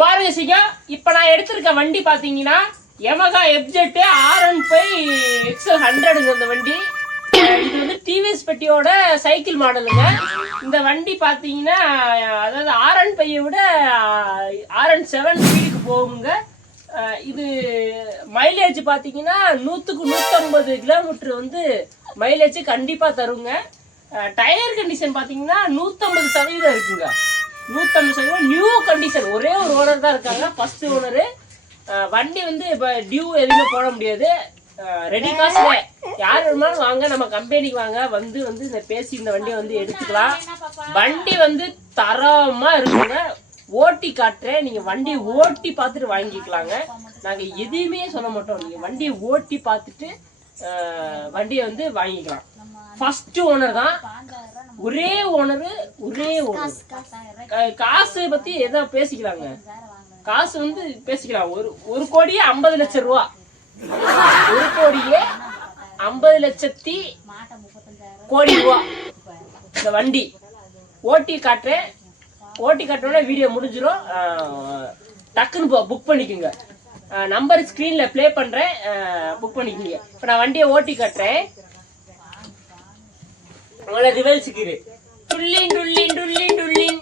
பாருங்க சிங்கா, இப்ப நான் எடுத்திருக்க வண்டி பாத்தீங்கன்னா Yamaha FZ R15 XL100 இந்த வண்டி. இது வந்து டிவிஎஸ் பெட்டியோட சைக்கிள் மாடலுங்க. இந்த வண்டி பாத்தீங்கன்னா அதாவது R15 விட R7 ஸ்பீடுக்கு போகுங்க. இது மைலேஜ் பாத்தீங்கன்னா 100க்கு 150 கிலோமீட்டர் வந்து மைலேஜ் கண்டிப்பா தருங்க. டயர் கண்டிஷன் பாத்தீங்கன்னா 150% இருக்குங்க. 150% நியூ கண்டிஷன். ஒரே ஒரு ஓனர் தான் இருக்காங்க, ஃபர்ஸ்ட் ஓனரு. வண்டி வந்து இப்போ டியூ எதுவுமே போட முடியாது, ரெடி காசுல யார் வேணுமாலும் வாங்க, நம்ம கம்பெனிக்கு வாங்க, வந்து இந்த பேசி இந்த வண்டியை வந்து எடுத்துக்கலாம். வண்டி வந்து தரமா இருக்குங்க. ஓட்டி காட்டுறேன், நீங்க வண்டியை ஓட்டி பார்த்துட்டு வாங்கிக்கலாங்க. நாங்க எதுவுமே சொல்ல மாட்டோம், நீங்க வண்டியை ஓட்டி பார்த்துட்டு வண்டியை வந்து வாங்கிக்கலாம். ஃபர்ஸ்ட் ஓனர் தான், ஒரே ஓனரு. காசு பத்தி ஏதோ பேசிக்கலாங்க, காசு வந்து பேசிக்கலாம். ஒரு கோடியே 50 லட்சம் ரூபா, 1,50,00,000 கோடி ரூபா இந்த வண்டி. ஓட்டி காட்டுறேன், ஓட்டி காட்டுறோட வீடியோ முடிஞ்சிடும். டக்குன்னு புக் பண்ணிக்கோங்க. நம்பர் ஸ்கிரீன்ல பிளே பண்றேன், புக் பண்ணிக்கோங்க. இப்ப நான் வண்டியை ஓட்டி காட்டுறேன். உங்களை ரிவல்ஸுக்கு டுல்லின் டுல்லின் டுல்லின் டுல்லின்